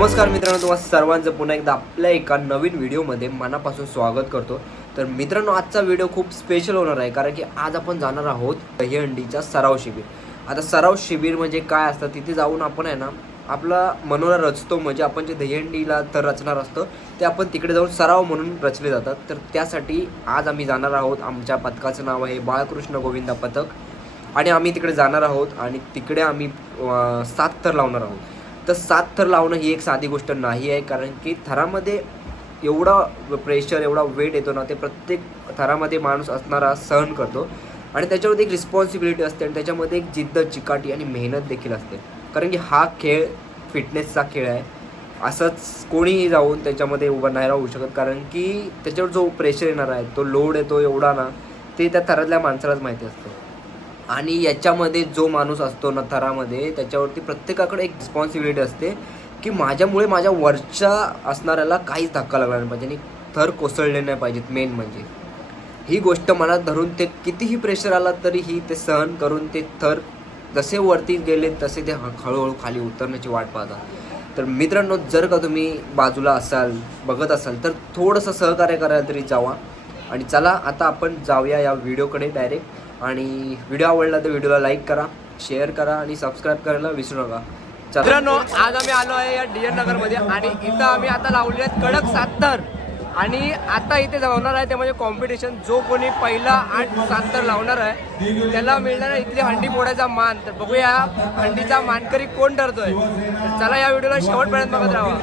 नमस्कार मित्रांनो, तुम्हा सर्वांचं पुन्हा एकदा आपल्या एका नवीन व्हिडिओमध्ये मनापासून स्वागत करतो। तर मित्रांनो, आजचा व्हिडिओ खूप स्पेशल होणार आहे कारण की आज आपण जाणार आहोत दहीहंडीचा सराव शिबिर। आता सराव शिबिर म्हणजे काय असतं, तिथे जाऊन आपण आहे ना आपला मनोरा रचतो, म्हणजे आपण जे दहीहंडीला तर रचणार असतो ते आपण तिकडे जाऊन सराव म्हणून रचले जातात। तर त्यासाठी आज आम्ही जाणार आहोत। आमच्या पथकाचं नाव आहे बाळकृष्ण गोविंदा पथक आणि आम्ही तिकडे जाणार आहोत आणि तिकडे आम्ही 7 थर लावणार आहोत। तर 7 थर लावणं ही एक साधी गोष्ट नाही आहे, कारण की थरामध्ये एवढा प्रेशर, एवढा वेट येतो ना, ते प्रत्येक थरामध्ये माणूस असणारा सहन करतो आणि त्याच्यामध्ये एक रिस्पॉन्सिबिलिटी असते आणि त्याच्यामध्ये एक जिद्द, चिकाटी आणि मेहनत देखील असते, कारण की हा खेळ फिटनेसचा खेळ आहे। असंच कोणीही जाऊन त्याच्यामध्ये उभं नाही राहू शकत, कारण की त्याच्यावर जो प्रेशर येणार आहे, तो लोड येतो एवढा ना, ते त्या थरातल्या माणसालाच माहिती असतं। आणि याच्यामध्ये जो माणूस असतो ना थरामध्ये, त्याच्यावरती प्रत्येकाकडे एक रिस्पॉन्सिबिलिटी असते की माझ्यामुळे माझ्या वरच्या असणाऱ्याला काहीच धक्का लागला नाही पाहिजे आणि थर कोसळले नाही पाहिजेत। मेन म्हणजे ही गोष्ट मनात धरून ते कितीही प्रेशर आला तरीही ते सहन करून ते थर जसे वरती गेले तसे ते हळूहळू खाली उतरण्याची वाट पाहतात। तर मित्रांनो, जर का तुम्ही बाजूला असाल, बघत असाल, तर थोडंसं सहकार्य करायला तरी जावा। आणि चला आता आपण जाऊया या व्हिडिओकडे डायरेक्ट। आणि व्हिडिओ आवडला तर व्हिडिओला लाईक करा, शेअर करा आणि सबस्क्राईब करायला विसरू नका। मित्रांनो, आज आम्ही आलो आहे या DN नगरमध्ये आणि इथं आम्ही आता लावले आहेत कडक 7 थर आणि आता इथे जाणार आहे ते म्हणजे कॉम्पिटिशन। जो कोणी पहिला 8-7 थर लावणार आहे त्याला मिळणार आहे इथली हंडी फोडायचा मान। तर बघूया हंडीचा मानकरी कोण ठरतोय। चला या व्हिडिओला शेवटपर्यंत बघत राहा।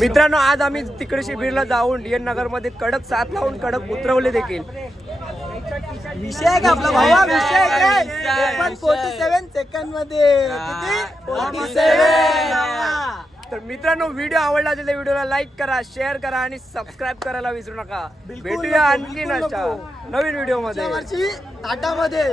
मित्रांनो, आज आम्ही तिकडे शिबिरला जाऊन DN नगरमध्ये कडक 7 लावून कडक उतरवले देखील। विषय का आपला भावा, विषय काय? 47 सेकंड मध्ये किती? 47। तर मित्रांनो, व्हिडिओ आवडला असेल तर व्हिडिओला लाईक करा, शेअर करा आणि सबस्क्राईब करायला विसरू नका। भेटूया आणखी नवीन व्हिडिओ मध्ये। टाटामध्ये